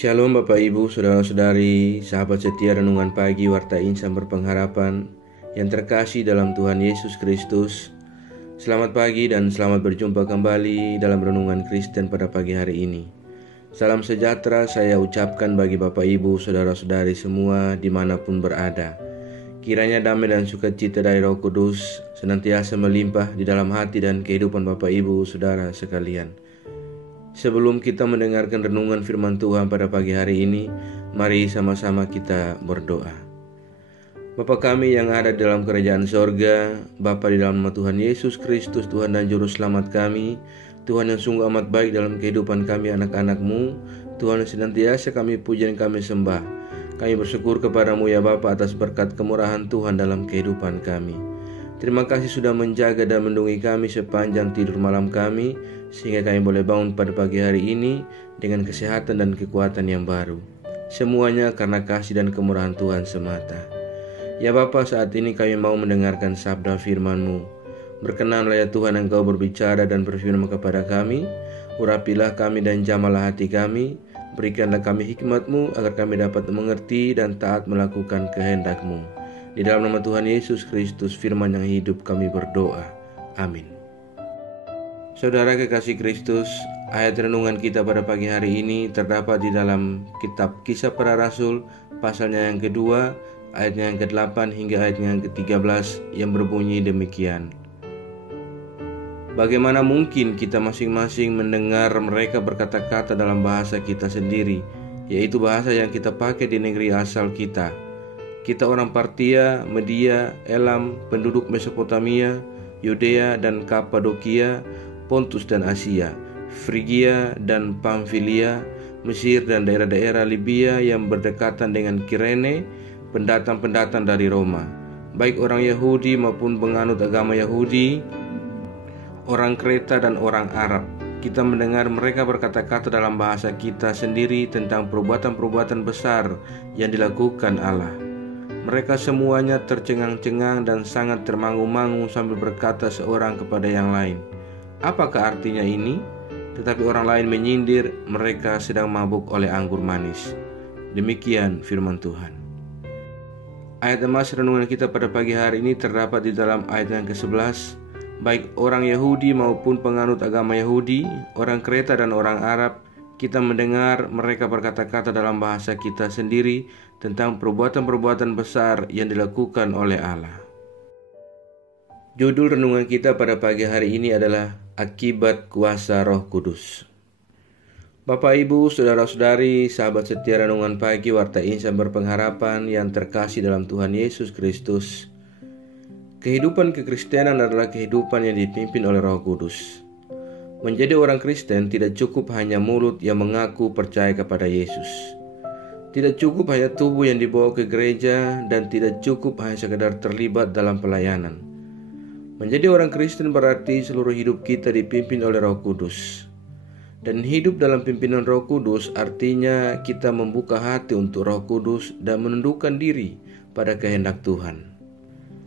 Shalom Bapak Ibu, Saudara-saudari, sahabat setia Renungan Pagi Warta Insan Berpengharapan yang terkasih dalam Tuhan Yesus Kristus. Selamat pagi dan selamat berjumpa kembali dalam Renungan Kristen pada pagi hari ini. Salam sejahtera saya ucapkan bagi Bapak Ibu, Saudara-saudari semua dimanapun berada. Kiranya damai dan sukacita dari Roh Kudus senantiasa melimpah di dalam hati dan kehidupan Bapak Ibu, Saudara sekalian. Sebelum kita mendengarkan renungan firman Tuhan pada pagi hari ini, mari sama-sama kita berdoa. Bapa kami yang ada di dalam kerajaan sorga, Bapa di dalam nama Tuhan Yesus Kristus, Tuhan dan Juru Selamat kami, Tuhan yang sungguh amat baik dalam kehidupan kami anak-anak-Mu, Tuhan yang senantiasa kami puji dan kami sembah. Kami bersyukur kepadamu ya Bapa atas berkat kemurahan Tuhan dalam kehidupan kami. Terima kasih sudah menjaga dan melindungi kami sepanjang tidur malam kami, sehingga kami boleh bangun pada pagi hari ini dengan kesehatan dan kekuatan yang baru. Semuanya karena kasih dan kemurahan Tuhan semata. Ya Bapa, saat ini kami mau mendengarkan sabda firman-Mu. Berkenanlah ya Tuhan Engkau berbicara dan berfirman kepada kami. Urapilah kami dan jamalah hati kami. Berikanlah kami hikmat-Mu agar kami dapat mengerti dan taat melakukan kehendak-Mu. Di dalam nama Tuhan Yesus Kristus, firman yang hidup, kami berdoa. Amin. Saudara kekasih Kristus, ayat renungan kita pada pagi hari ini terdapat di dalam kitab Kisah Para Rasul, pasalnya yang kedua, ayatnya yang ke-8 hingga ayatnya yang ke-13 yang berbunyi demikian. Bagaimana mungkin kita masing-masing mendengar mereka berkata-kata dalam bahasa kita sendiri, yaitu bahasa yang kita pakai di negeri asal kita. Kita orang Partia, Media, Elam, penduduk Mesopotamia, Yudea dan Kapadokia, Pontus dan Asia, Frigia dan Pamfilia, Mesir dan daerah-daerah Libya yang berdekatan dengan Kirene, pendatang-pendatang dari Roma, baik orang Yahudi maupun penganut agama Yahudi, orang Kreta dan orang Arab. Kita mendengar mereka berkata-kata dalam bahasa kita sendiri tentang perbuatan-perbuatan besar yang dilakukan Allah. Mereka semuanya tercengang-cengang dan sangat termangu-mangu sambil berkata seorang kepada yang lain, "Apakah artinya ini?" Tetapi orang lain menyindir, mereka sedang mabuk oleh anggur manis. Demikian firman Tuhan. Ayat emas renungan kita pada pagi hari ini terdapat di dalam ayat yang ke-11. Baik orang Yahudi maupun penganut agama Yahudi, orang Kreta dan orang Arab, kita mendengar mereka berkata-kata dalam bahasa kita sendiri tentang perbuatan-perbuatan besar yang dilakukan oleh Allah. Judul renungan kita pada pagi hari ini adalah Akibat Kuasa Roh Kudus. Bapak Ibu, Saudara-saudari, sahabat setia Renungan Pagi Warta Insan Berpengharapan yang terkasih dalam Tuhan Yesus Kristus. Kehidupan kekristenan adalah kehidupan yang dipimpin oleh Roh Kudus. Menjadi orang Kristen tidak cukup hanya mulut yang mengaku percaya kepada Yesus. Tidak cukup hanya tubuh yang dibawa ke gereja, dan tidak cukup hanya sekedar terlibat dalam pelayanan. Menjadi orang Kristen berarti seluruh hidup kita dipimpin oleh Roh Kudus. Dan hidup dalam pimpinan Roh Kudus artinya kita membuka hati untuk Roh Kudus dan menundukkan diri pada kehendak Tuhan.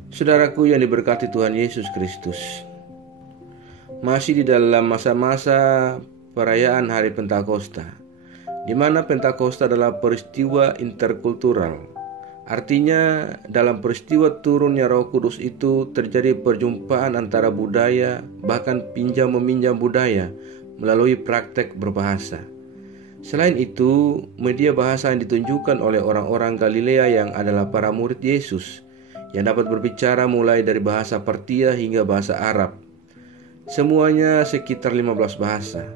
Saudaraku yang diberkati Tuhan Yesus Kristus, masih di dalam masa-masa perayaan Hari Pentakosta, di mana Pentakosta adalah peristiwa interkultural. Artinya dalam peristiwa turunnya Roh Kudus itu terjadi perjumpaan antara budaya, bahkan pinjam-meminjam budaya melalui praktek berbahasa. Selain itu, media bahasa yang ditunjukkan oleh orang-orang Galilea yang adalah para murid Yesus, yang dapat berbicara mulai dari bahasa Partia hingga bahasa Arab. Semuanya sekitar 15 bahasa,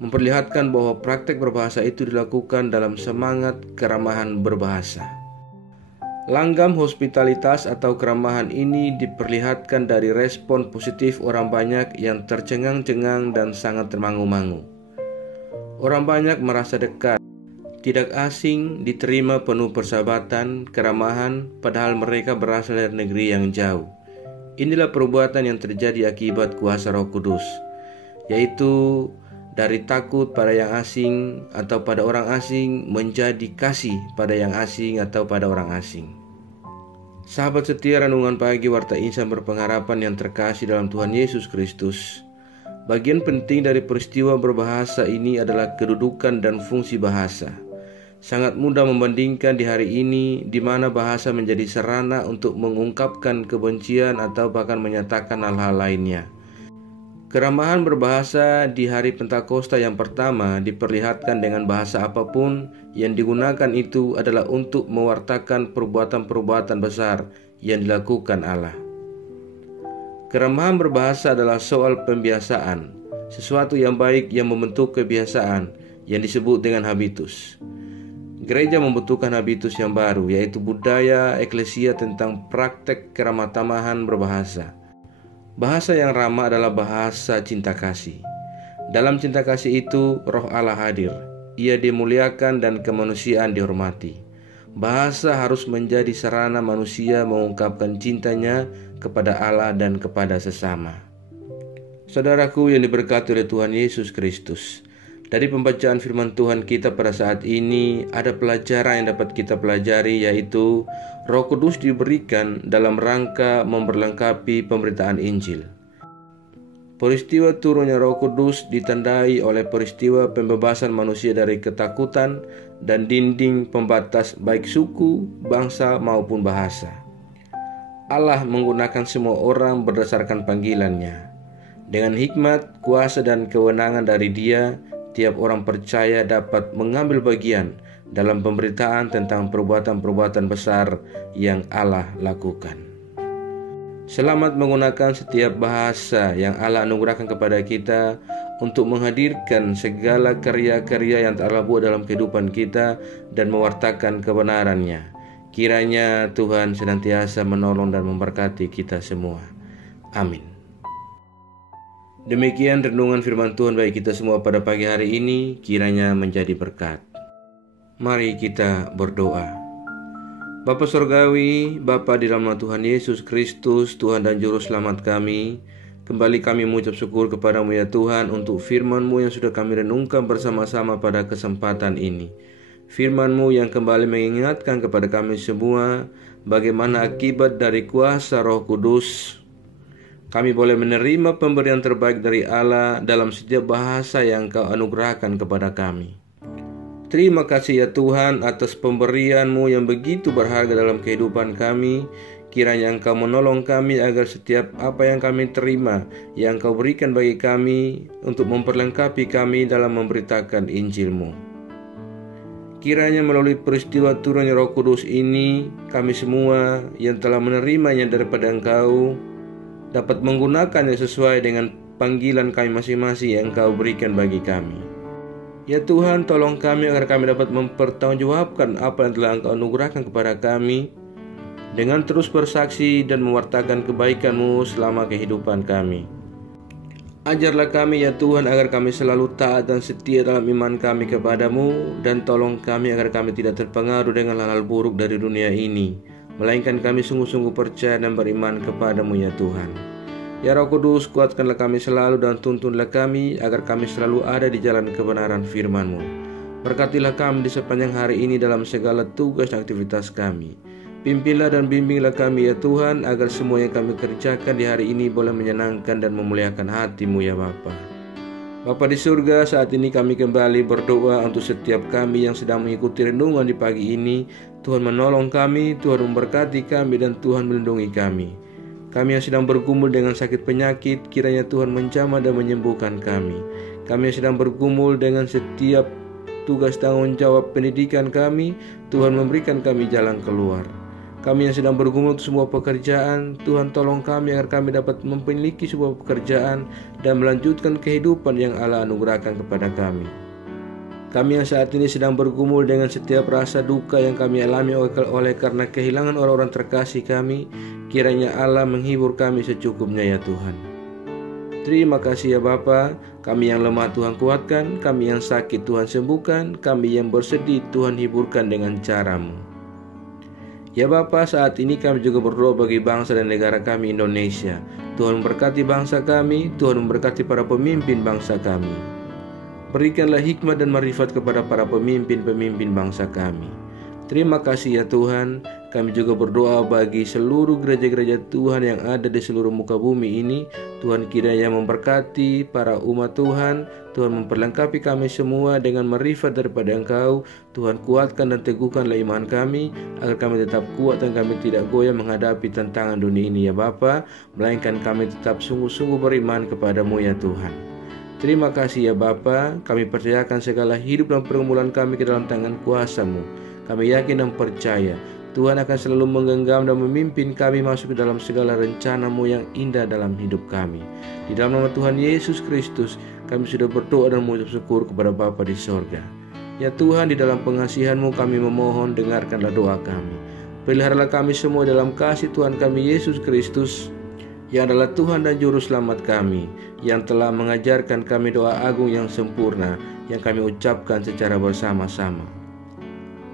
memperlihatkan bahwa praktek berbahasa itu dilakukan dalam semangat keramahan berbahasa. Langgam hospitalitas atau keramahan ini diperlihatkan dari respon positif orang banyak yang tercengang-cengang dan sangat termangu-mangu. Orang banyak merasa dekat, tidak asing, diterima penuh persahabatan, keramahan, padahal mereka berasal dari negeri yang jauh. Inilah perbuatan yang terjadi akibat kuasa Roh Kudus, yaitu dari takut pada yang asing atau pada orang asing menjadi kasih pada yang asing atau pada orang asing. Sahabat setia Renungan Pagi Warta Insan Berpengharapan yang terkasih dalam Tuhan Yesus Kristus, bagian penting dari peristiwa berbahasa ini adalah kedudukan dan fungsi bahasa. Sangat mudah membandingkan di hari ini di mana bahasa menjadi sarana untuk mengungkapkan kebencian atau bahkan menyatakan hal-hal lainnya. Keramahan berbahasa di hari Pentakosta yang pertama diperlihatkan dengan bahasa apapun yang digunakan itu adalah untuk mewartakan perbuatan-perbuatan besar yang dilakukan Allah. Keramahan berbahasa adalah soal pembiasaan, sesuatu yang baik yang membentuk kebiasaan yang disebut dengan habitus. Gereja membutuhkan habitus yang baru, yaitu budaya eklesia tentang praktek keramatamahan berbahasa. Bahasa yang ramah adalah bahasa cinta kasih. Dalam cinta kasih itu, Roh Allah hadir. Ia dimuliakan dan kemanusiaan dihormati. Bahasa harus menjadi sarana manusia mengungkapkan cintanya kepada Allah dan kepada sesama. Saudaraku yang diberkati oleh Tuhan Yesus Kristus, dari pembacaan firman Tuhan kita pada saat ini ada pelajaran yang dapat kita pelajari, yaitu Roh Kudus diberikan dalam rangka memperlengkapi pemberitaan Injil. Peristiwa turunnya Roh Kudus ditandai oleh peristiwa pembebasan manusia dari ketakutan dan dinding pembatas baik suku, bangsa maupun bahasa. Allah menggunakan semua orang berdasarkan panggilannya. Dengan hikmat, kuasa dan kewenangan dari Dia, tiap orang percaya dapat mengambil bagian dalam pemberitaan tentang perbuatan-perbuatan besar yang Allah lakukan. Selamat menggunakan setiap bahasa yang Allah anugerahkan kepada kita untuk menghadirkan segala karya-karya yang Allah buat dalam kehidupan kita dan mewartakan kebenarannya. Kiranya Tuhan senantiasa menolong dan memberkati kita semua. Amin. Demikian renungan firman Tuhan bagi kita semua pada pagi hari ini, kiranya menjadi berkat. Mari kita berdoa. Bapa Surgawi, Bapa di dalam nama Tuhan Yesus Kristus, Tuhan dan Juru Selamat kami, kembali kami mengucap syukur kepadamu ya Tuhan untuk firman-Mu yang sudah kami renungkan bersama-sama pada kesempatan ini. Firman-Mu yang kembali mengingatkan kepada kami semua bagaimana akibat dari kuasa Roh Kudus kami boleh menerima pemberian terbaik dari Allah dalam setiap bahasa yang Kau anugerahkan kepada kami. Terima kasih ya Tuhan atas pemberian-Mu yang begitu berharga dalam kehidupan kami. Kiranya Engkau menolong kami agar setiap apa yang kami terima, yang Kau berikan bagi kami untuk memperlengkapi kami dalam memberitakan Injil-Mu. Kiranya melalui peristiwa turunnya Roh Kudus ini, kami semua yang telah menerimanya daripada Engkau dapat menggunakannya sesuai dengan panggilan kami masing-masing yang Engkau berikan bagi kami. Ya Tuhan, tolong kami agar kami dapat mempertanggungjawabkan apa yang telah Engkau anugerahkan kepada kami dengan terus bersaksi dan mewartakan kebaikan-Mu selama kehidupan kami. Ajarlah kami ya Tuhan agar kami selalu taat dan setia dalam iman kami kepadamu, dan tolong kami agar kami tidak terpengaruh dengan hal-hal buruk dari dunia ini, melainkan kami sungguh-sungguh percaya dan beriman kepadamu ya Tuhan. Ya Roh Kudus, kuatkanlah kami selalu dan tuntunlah kami agar kami selalu ada di jalan kebenaran firman-Mu. Berkatilah kami di sepanjang hari ini dalam segala tugas dan aktivitas kami. Pimpinlah dan bimbinglah kami ya Tuhan, agar semua yang kami kerjakan di hari ini boleh menyenangkan dan memuliakan hati-Mu ya Bapa. Bapa di surga, saat ini kami kembali berdoa untuk setiap kami yang sedang mengikuti renungan di pagi ini. Tuhan menolong kami, Tuhan memberkati kami, dan Tuhan melindungi kami. Kami yang sedang bergumul dengan sakit penyakit, kiranya Tuhan menjamah dan menyembuhkan kami. Kami yang sedang bergumul dengan setiap tugas tanggung jawab pendidikan kami, Tuhan memberikan kami jalan keluar. Kami yang sedang bergumul untuk semua pekerjaan, Tuhan tolong kami agar kami dapat memiliki sebuah pekerjaan dan melanjutkan kehidupan yang Allah anugerahkan kepada kami. Kami yang saat ini sedang bergumul dengan setiap rasa duka yang kami alami oleh karena kehilangan orang-orang terkasih kami, kiranya Allah menghibur kami secukupnya ya Tuhan. Terima kasih ya Bapa, kami yang lemah Tuhan kuatkan, kami yang sakit Tuhan sembuhkan, kami yang bersedih Tuhan hiburkan dengan cara-Mu. Ya Bapa, saat ini kami juga berdoa bagi bangsa dan negara kami Indonesia. Tuhan memberkati bangsa kami, Tuhan memberkati para pemimpin bangsa kami. Berikanlah hikmat dan marifat kepada para pemimpin-pemimpin bangsa kami. Terima kasih ya Tuhan, Kami juga berdoa bagi seluruh gereja-gereja Tuhan yang ada di seluruh muka bumi ini. Tuhan kiranya memberkati para umat Tuhan. Tuhan memperlengkapi kami semua dengan marifat daripada Engkau. Tuhan kuatkan dan teguhkanlah iman kami, agar kami tetap kuat dan kami tidak goyah menghadapi tantangan dunia ini ya Bapa, melainkan kami tetap sungguh-sungguh beriman kepadamu ya Tuhan. Terima kasih ya Bapa, kami percayakan segala hidup dan pergumulan kami ke dalam tangan kuasa-Mu. Kami yakin dan percaya Tuhan akan selalu menggenggam dan memimpin kami masuk ke dalam segala rencana-Mu yang indah dalam hidup kami. Di dalam nama Tuhan Yesus Kristus, kami sudah berdoa dan mengucap syukur kepada Bapa di sorga. Ya Tuhan, di dalam pengasihan-Mu kami memohon, dengarkanlah doa kami. Peliharalah kami semua dalam kasih Tuhan kami Yesus Kristus, yang adalah Tuhan dan Juru Selamat kami, yang telah mengajarkan kami doa agung yang sempurna, yang kami ucapkan secara bersama-sama.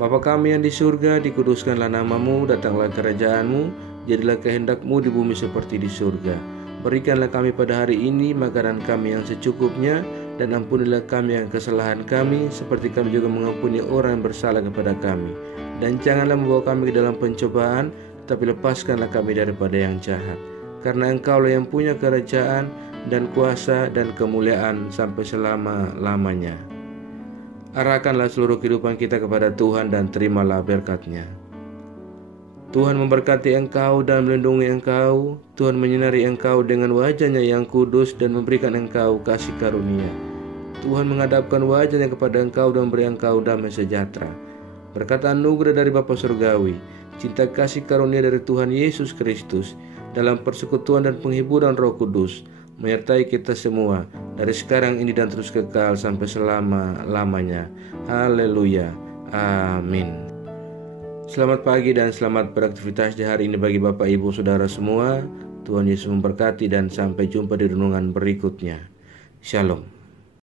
Bapa kami yang di surga, dikuduskanlah nama-Mu, datanglah kerajaan-Mu, jadilah kehendak-Mu di bumi seperti di surga. Berikanlah kami pada hari ini makanan kami yang secukupnya, dan ampunilah kami yang kesalahan kami, seperti kami juga mengampuni orang yang bersalah kepada kami. Dan janganlah membawa kami ke dalam pencobaan, tapi lepaskanlah kami daripada yang jahat. Karena Engkaulah yang punya kerajaan dan kuasa dan kemuliaan sampai selama-lamanya. Arahkanlah seluruh kehidupan kita kepada Tuhan dan terimalah berkat-Nya. Tuhan memberkati engkau dan melindungi engkau. Tuhan menyinari engkau dengan wajah-Nya yang kudus dan memberikan engkau kasih karunia. Tuhan menghadapkan wajah-Nya kepada engkau dan memberi engkau damai sejahtera. Berkat anugerah dari Bapa Surgawi, cinta kasih karunia dari Tuhan Yesus Kristus, dalam persekutuan dan penghiburan Roh Kudus, menyertai kita semua dari sekarang ini dan terus kekal sampai selama-lamanya. Haleluya. Amin. Selamat pagi dan selamat beraktivitas di hari ini bagi Bapak Ibu Saudara semua. Tuhan Yesus memberkati dan sampai jumpa di renungan berikutnya. Shalom.